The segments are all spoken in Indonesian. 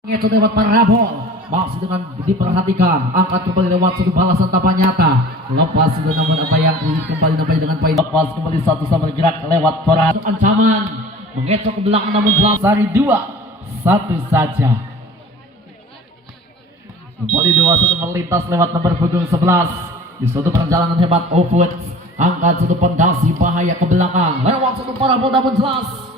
Itu lewat parabol masih dengan diperhatikan, angkat kembali lewat satu balasan tanpa nyata, lepas sudah namun apa yang kembali nampaknya dengan poin, lepas kembali satu sama bergerak lewat parabol ancaman mengecok ke belakang namun jelas dari 2-1 saja. Kembali 2-1 melintas lewat nomor punggung 11 di suatu perjalanan hebat Ofuts, angkat satu pondasi bahaya ke belakang lewat satu parabol namun jelas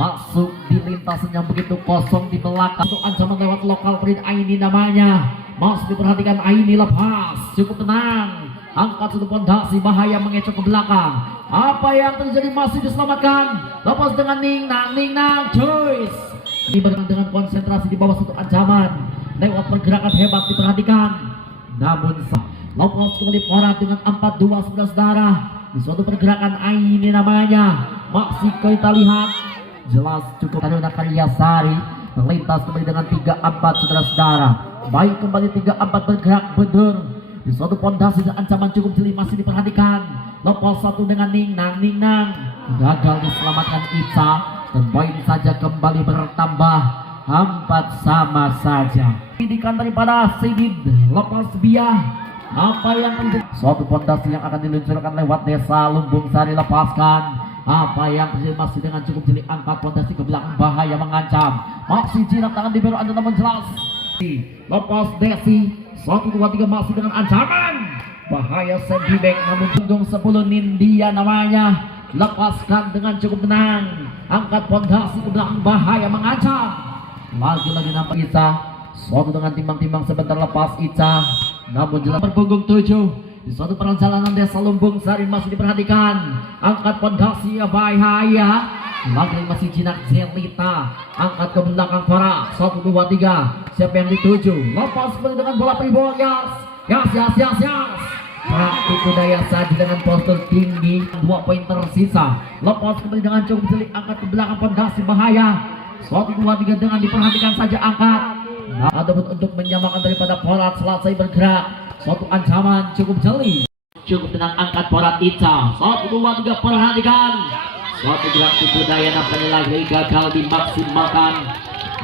masuk di lintasan yang begitu kosong di belakang. Untuk ancaman lewat lokal print Aini namanya, masih diperhatikan Aini, lepas cukup tenang, angkat satu pondasi bahaya mengecok ke belakang. Apa yang terjadi, masih diselamatkan, lepas dengan Ningnan Joyce diberikan dengan konsentrasi di bawah satu ancaman lewat pergerakan hebat diperhatikan, namun lepas kembali Porat dengan 4-2 saudara-saudara di suatu pergerakan Aini namanya, masih kita lihat jelas cukup Taruna Karyasari melintas kembali dengan 3-4 saudara-saudara. Baik, kembali 3-4 bergerak bener di suatu pondasi dan ancaman cukup jeli masih diperhatikan. Lepas satu dengan Ningnan gagal diselamatkan Ica dan poin saja kembali bertambah 4 sama saja. Didikan daripada Sigid, lepas Biah, apa yang terjadi? Suatu pondasi yang akan diluncurkan lewat Desa Lumbung Sari, lepaskan. Apa yang terjadi, masih dengan cukup jeli, angkat pondasi ke belakang bahaya mengancam, masih jinak tangan di beru anda namun jelas lepas Desi 1-2-3 masih dengan ancaman bahaya sendibek namun punggung 10 Nindia namanya, lepaskan dengan cukup tenang, angkat pondasi ke belakang bahaya mengancam, lagi-lagi nampak Ica suatu dengan timbang-timbang sebentar, lepas Ica namun jelas berpunggung 7 di suatu perjalanan Desa Lumbung Sari masih diperhatikan, angkat pondasi bahaya lagi masih jinak Zelita, angkat ke belakang Farah 1-2-3 siapa yang dituju, lepas kembali dengan bola pribol, Yas itu daya saja dengan postur tinggi, 2 poin tersisa, lepas kembali dengan cukup jeli, angkat ke belakang pondasi bahaya 1-2-3 dengan diperhatikan saja, angkat ataupun untuk menyamakan daripada Porat selesai bergerak. Suatu ancaman cukup jeli, cukup tenang, angkat Porat Ica 1-2-3 perhatikan, suatu gerak tubuh daya nampaknya lagi gagal dimaksimalkan.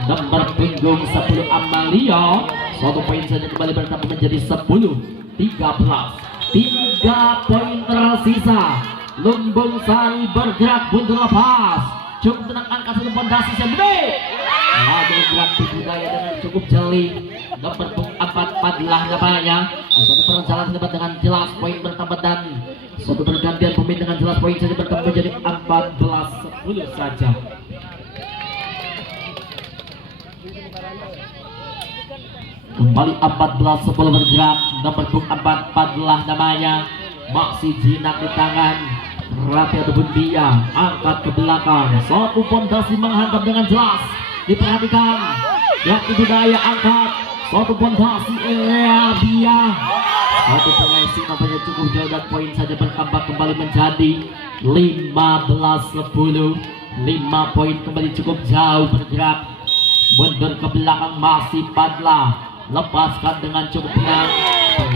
Nomor punggung 10 Amalia, suatu poin saja kembali bertambah menjadi 10-13, 3 poin tersisa. Lumbung Sari bergerak mundur, lepas cukup tenang, angkat satu pondasi sendiri lagi gerak tubuh daya dengan cukup jeli. Nomor punggung 4 Padlah namanya, suatu perjalanan hebat dengan jelas poin bertambah dan suatu pergantian pemain dengan jelas poin saja bertambah menjadi 14-10 saja. Kembali 14-10 bergerak. Nomor punggung 4 Padlah namanya, masih jinak di tangan Rapi ataupun dia, angkat ke belakang, suatu pondasi menghantam dengan jelas diperhatikan, yang itu daya angkat suatu pondasi dia, satu pelesin nampaknya cukup jauh dan poin saja bertambah kembali menjadi 15-10, 5 poin kembali cukup jauh bergerak mundur ke belakang, masih Padlah, lepaskan dengan cukup tenang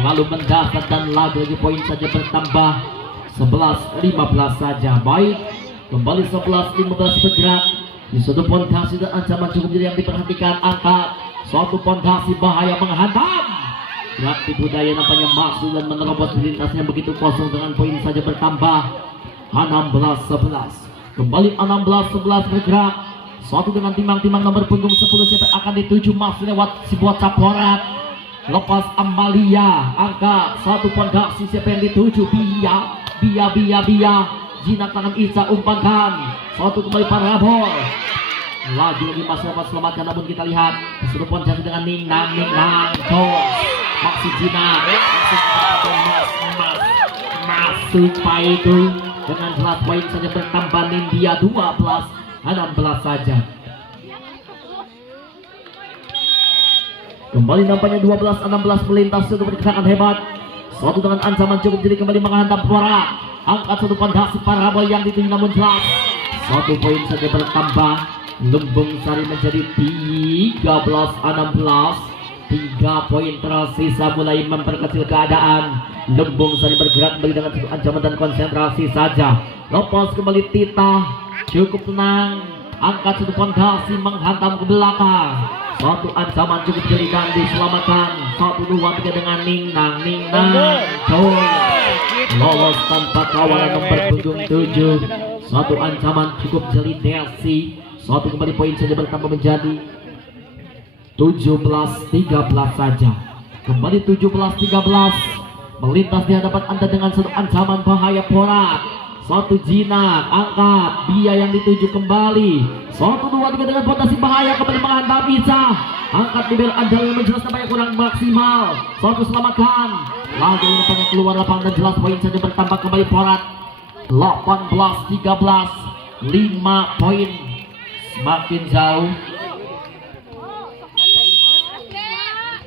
lalu mendasar dan lagi poin saja bertambah 11-15 saja. Baik, kembali 11-15 bergerak di suatu pondasi dan ancaman cukup jeli yang diperhatikan, angkat suatu pondasi bahaya menghantam, gerak tipu daya nampaknya masuk dan menerobos lintasnya begitu kosong dengan poin saja bertambah 16-11. Kembali 16-11 bergerak, suatu dengan timbang-timbang nomor punggung 10 siapa akan dituju, masih lewat si bocah Porat, lepas Amalia, angkat satu pondasi siapa yang dituju, Bia jinak tangan Ica, umpankan suatu kembali parabol lagi-lagi masih dapat selamatkan, namun kita lihat disuruh pondasi dengan Ningnan masih jinak, masuk itu dengan jelas poin saja bertambah Nindia 12-16 saja. Kembali nampaknya 12-16 melintas untuk pergerakan hebat, suatu dengan ancaman cukup jadi kembali menghantam Porat, angkat satu pondasi parabol yang dituju namun jelas satu poin saja bertambah. Lumbung Sari menjadi 13-16, 3 poin tersisa mulai memperkecil keadaan. Lumbung Sari bergerak kembali dengan ancaman dan konsentrasi saja, lepas kembali Tita cukup tenang, angkat satu pondasi menghantam ke belakang. Satu ancaman cukup jeli dan diselamatkan. 1-2-3 dengan Ningnang Choi lolos tanpa kawalan nomor punggung 7. Satu ancaman cukup jeli Delsi. Satu kembali poin saja bertambah menjadi 17-13 saja. Kembali 17-13. Melintas di hadapan Anda dengan satu ancaman bahaya Porat. Satu jinak, angkat, Bia yang dituju kembali. 1-2-3 dengan fondasi bahaya kembali menghantam Ica. Angkat di bel Anda yang menjelas nampaknya kurang maksimal. Satu selamatkan. Lagi ini nampaknya keluar lapangan dan jelas poin saja bertambah kembali Porat. 18-13. 5 poin semakin jauh.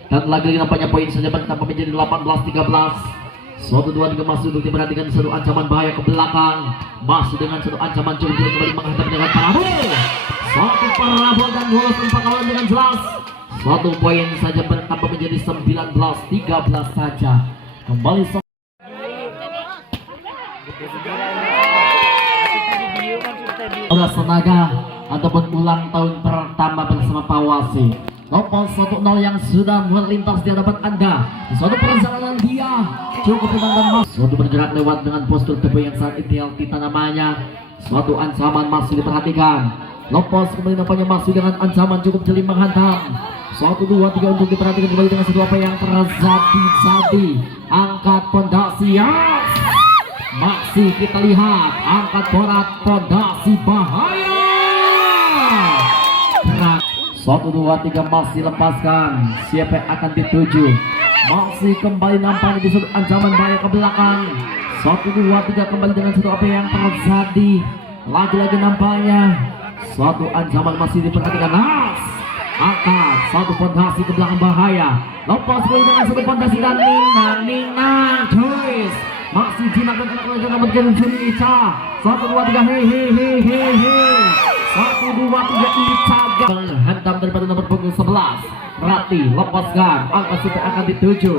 Dan lagi nampaknya poin saja bertambah menjadi 18-13. 1-2-3 masuk untuk diperhatikan satu ancaman bahaya ke belakang. Masuk dengan satu ancaman cukup kembali menghadap dengan parabol. Satu parabol dan lolos tanpa kawalan dengan jelas. 1 poin saja bertambah menjadi 19-13 saja. Kembali ulas tenaga ataupun ulang tahun pertama bersama Pawasi. Nomor 1-0 yang sudah melintas di hadapan Anda. Suatu perjalanan dia cukup tenang dan suatu bergerak lewat dengan postur tubuh yang sangat ideal kita namanya. Suatu ancaman masih diperhatikan. Lopos kembali nampaknya masih dengan ancaman cukup jeli menghantam. 1-2-3 untuk diperhatikan kembali dengan satu apa yang terjadi. Angkat pondasi, yes! Masih kita lihat angkat Porat pondasi bahaya. 1-2-3 masih lepaskan. Siapa yang akan dituju? Masih kembali nampaknya di sudut ancaman bahaya ke belakang. 1-2-3 kembali dengan satu apa yang terjadi. Lagi-lagi nampaknya suatu ancaman masih diperhatikan. Nas angkat satu fondasi ke belakang bahaya. Lepas kembali dengan satu fondasi dan Ningnang Choice. Masih jinak dan anak-anak nomor juri Ica. 1-2-3 hehehehehe. 1-2-3 Ica hantam daripada nomor punggung 11. Rati lepaskan. Angka super akan dituju.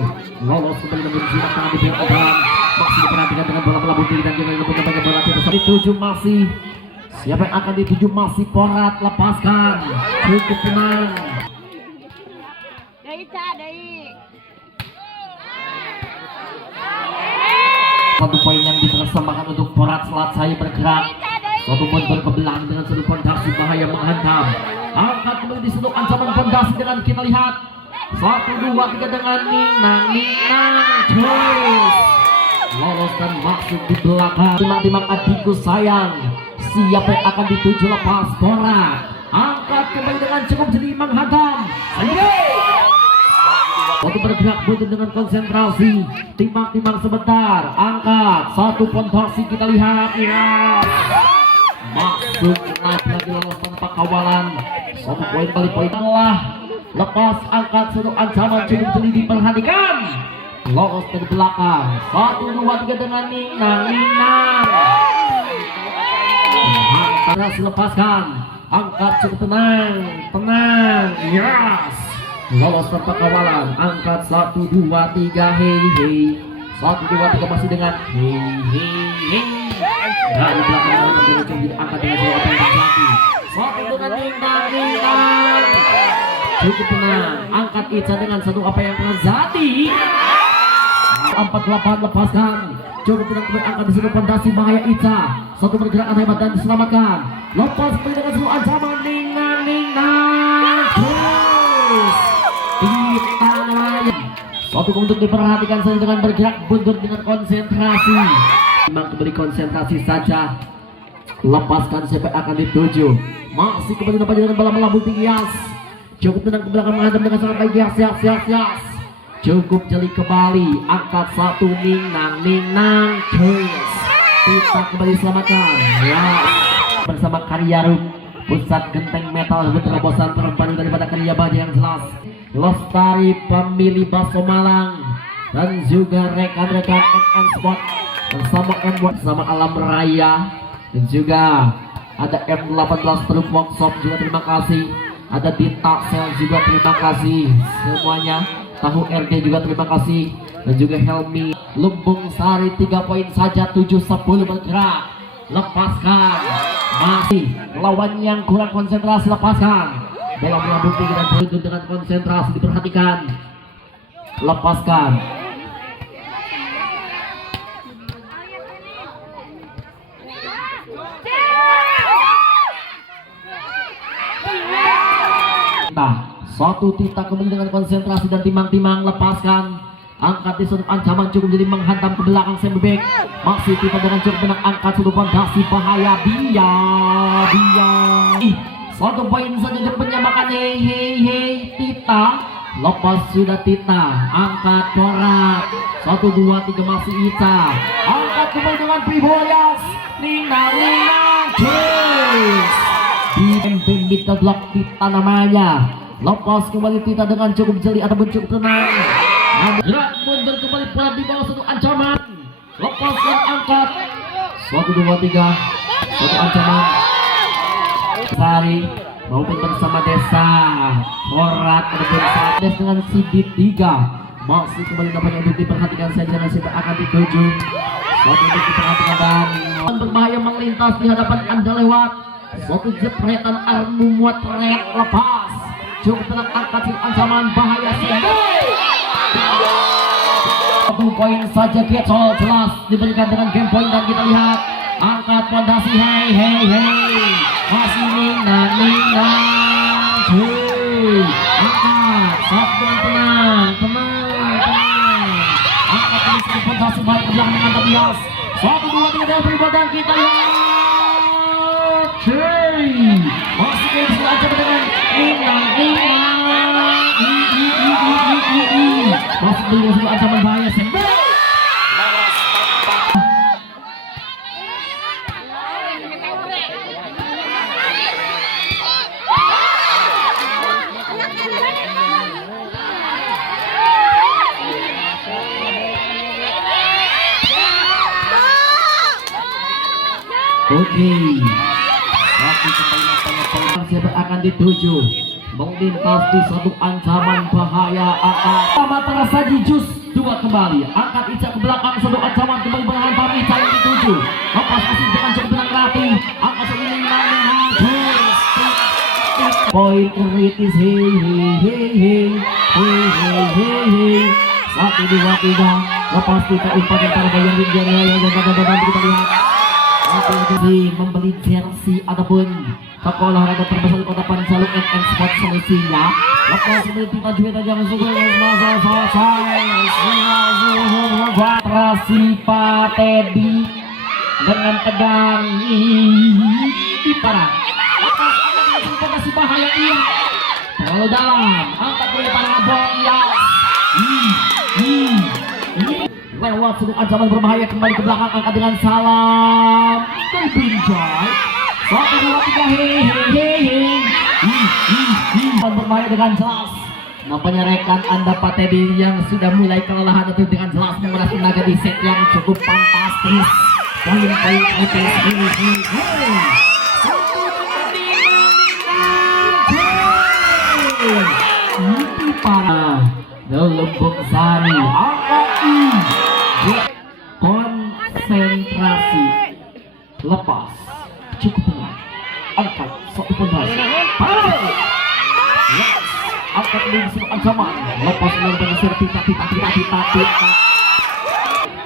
Lolos kembali nomor jinak tangan di belakang dalam. Masih diperhatikan dengan bola putih dan juga lebih banyak bola tidak dituju masih. Siapa yang akan dituju masih Porat lepaskan. Cukup tenang. Satu poin yang dipersembahkan untuk Porat selat saya bergerak. Satu poin berkebelah dengan satu fondasi bahaya menghantam. Angkat kembali di sudut ancaman fondasi dengan kita lihat 1-2-3 dengan Ningnang Choice. Lolos dan masuk di belakang. Timang-timang adikku sayang. Siapa yang akan dituju lepas Porat. Angkat kembali dengan cukup jeli menghantam. Waktu bergerak butuh dengan konsentrasi. Timang-timang sebentar. Angkat satu fondasi kita lihat ya. Masuk lagi lolos tanpa kawalan. Satu poin balik poin telah. Lepas angkat satu ancaman cukup jeli diperhatikan. Lolos dari belakang. 1-2-3 dengan Ningnang. Berhasil lepaskan. Angkat cukup tenang. Yes. Lolos tanpa kawalan. Angkat 1-2-3 hei. 1-2-3 masih dengan hei. Dari belakang angkat dengan dua apa yang terjadi. 1 dengan Ningnang. Cukup tenang. Angkat Ica dengan satu apa yang terjadi. 48 lepaskan. Cukup tenang angkat di sini fondasi bahaya Ica. Satu pergerakan hebat dan diselamatkan. Lepas dengan seluruh ancaman Ningnang Choice. Kita namanya. Satu untuk diperhatikan saja dengan bergerak mundur dengan konsentrasi. Memang kembali konsentrasi saja. Lepaskan siapa akan dituju. Masih kembali nampaknya dengan bola melambung tinggi Yas. Cukup tenang ke belakang menghantam dengan sangat baik Yas. Cukup jeli kembali. Angkat 1 Ningnang Choice. Kita kembali selamatkan Yas. Bersama Karyarum pusat genteng metal terobosan terbaru daripada Karya Baja yang jelas. Lestari pemilih Baso Malang dan juga rekan-rekan NN Sport bersama M1 bersama Alam Raya dan juga ada M18 Truk Workshop juga terima kasih. Ada Dita Sel juga terima kasih semuanya. Tahu RD juga terima kasih dan juga Helmi Lumbung Sari 3 poin saja 7-10 bergerak. Lepaskan Masih lawan yang kurang konsentrasi, lepaskan. Bola melambung tinggi dan terjun dengan konsentrasi, diperhatikan. Lepaskan. Nah, suatu Tita kembali dengan konsentrasi dan timang-timang, lepaskan. Angkat di sudut ancaman cukup jadi menghantam ke belakang Sembebek. Masih Tita dengan cukup menang, angkat sudut fondasi bahaya. Dia satu poin saja di penyamakan. Hei Tita, lepas sudah Tita, angkat corak. 1, 2, 3 masih Ica, angkat kembali dengan Priboyas. Nina Cheers di Bintang blok Tita namanya. Lepas kembali Tita dengan cukup jeli ataupun cukup tenang. Gerak mundur kembali pula di bawah satu ancaman. Lepas dan angkat. 1, 2, 3. Satu ancaman. Sari maupun bersama Desa Horat ataupun Sades dengan Sidit 3. Masih kembali dapat untuk diperhatikan saja, nasib akan dituju. Suatu untuk diperhatikan dan berbahaya melintas di hadapan Anda lewat. Suatu jepretan armu muat teriak lepas. Cukup tenang, angkat ancaman bahaya satu poin saja Getsol jelas diberikan dengan game point dan kita lihat angkat fondasi. Hei masih Nina angkat satu tenang angkat ini fondasi baik ke belakang dengan terbias. 1, 2, 3 dari pribadi dan kita lihat masih bisa aja dengan Nina masih beli sebuah ancaman bahaya Sembek. Oke, siapa akan dituju melintas di satu ancaman bahaya. Angkat sama terasa di jus 2 kembali, angkat Ica ke belakang, satu ancaman kembali menghantam Ica yang dituju. Lepas masih dengan cukup tenang rapi, angkat seiring poin kritis. Hei 1, 2, 3. Lepas kita umpan yang para bayang yang kita lihat membeli jersey ataupun toko olahraga terbesar di kota Panjalu NN Sport solusinya. Lepas menit kita juga jangan selesai Pak Teddy dengan tegang di parah. Lepas masih bahaya dia terlalu dalam, angkat oleh para bong lewat sudut ancaman berbahaya kembali ke belakang, angkat dengan salam dari Binjai. 1, 2, 3 berbahaya dengan jelas. Nampaknya rekan Anda Pak Teddy yang sudah mulai kelelahan itu dengan jelas menguras tenaga di set yang cukup fantastis. Poin-poin ini para Lembong Sari konsentrasi, lepas cukup tenang, angkat satu fondasi angkat ini semua ancaman, lepas melakukan sertifikat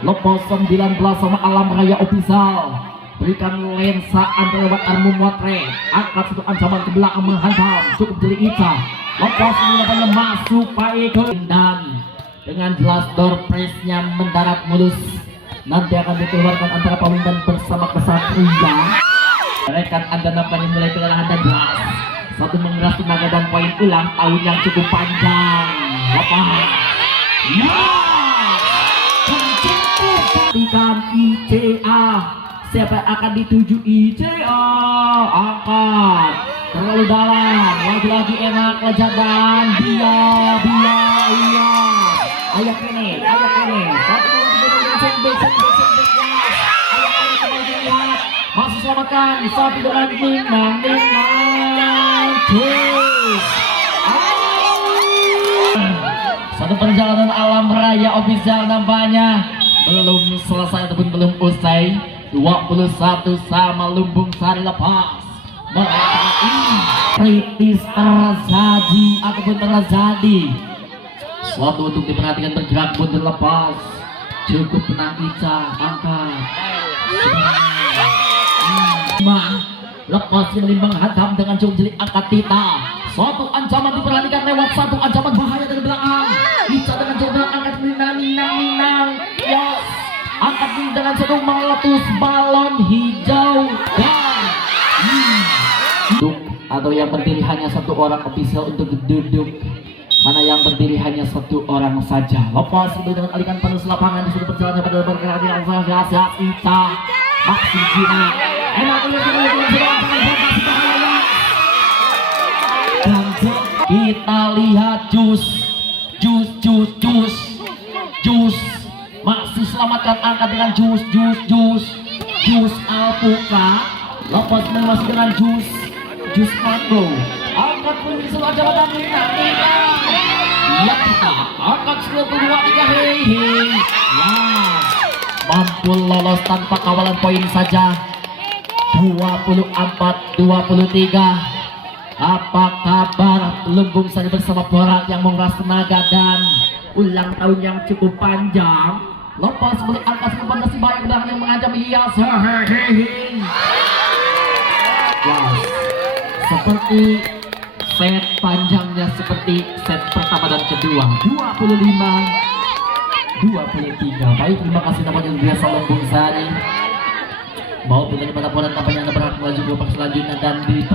lepas 19 sama Alam Raya Official, berikan lensa antar lewat Armu Motre, angkat satu ancaman ke belakang menghantam, cukup jeli Ica. Lepas menggunakannya masuk Pak Eko dan dengan jelas door press-nya mendarat mulus. Nanti akan dikeluarkan antara Pawin dan bersama Kesatria. Rekan Anda nampaknya mulai kelelahan dan jelas. Satu menguras tenaga dan poin ulang tahun yang cukup panjang. Lepas Perhatikan ICA. Siapa yang akan dituju ICA? Angkat terlalu dalam, lagi-lagi enak lejat dan dia ayak ini masih selamatkan satu dengan Minang satu perjalanan Alam Raya Official nampaknya belum selesai ataupun belum usai. 21 sama Lumbung Sari lepas. Kritis terjadi ataupun terjadi. Suatu untuk diperhatikan bergerak mundur lepas. Cukup tenang Ica, angkat. Lepas yang limbang hadam dengan cukup jeli angkat Tita. Suatu ancaman diperhatikan lewat satu ancaman bahaya dari belakang. Ica dengan coba angkat minang. Yes. Angkat dengan sedang meletus balon hijau dan duduk atau yang berdiri hanya satu orang official untuk duduk karena yang berdiri hanya satu orang saja. Lepas itu dengan alikan penuh lapangan disuruh berjalannya pada bergerak di atas Ica Maxi Gina kita lihat jus masih selamatkan angkat dengan jus alpuka. Lepas masih dengan jus mango. Angkat pun disuruh aja pada ya kita angkat 92 hei. Ya mampu lolos tanpa kawalan poin saja. 24-23. Apa kabar Lumbung Sari bersama Borat yang menguras tenaga dan ulang tahun yang cukup panjang. Lepas balik angkat si banyak belakang yang mengancam iya hehehe. Wow, seperti set panjangnya seperti set pertama dan kedua. 25-23. Baik, terima kasih namanya biasa Lumbung Sari. Maupun daripada Borat tampaknya berhak melaju ke babak selanjutnya dan di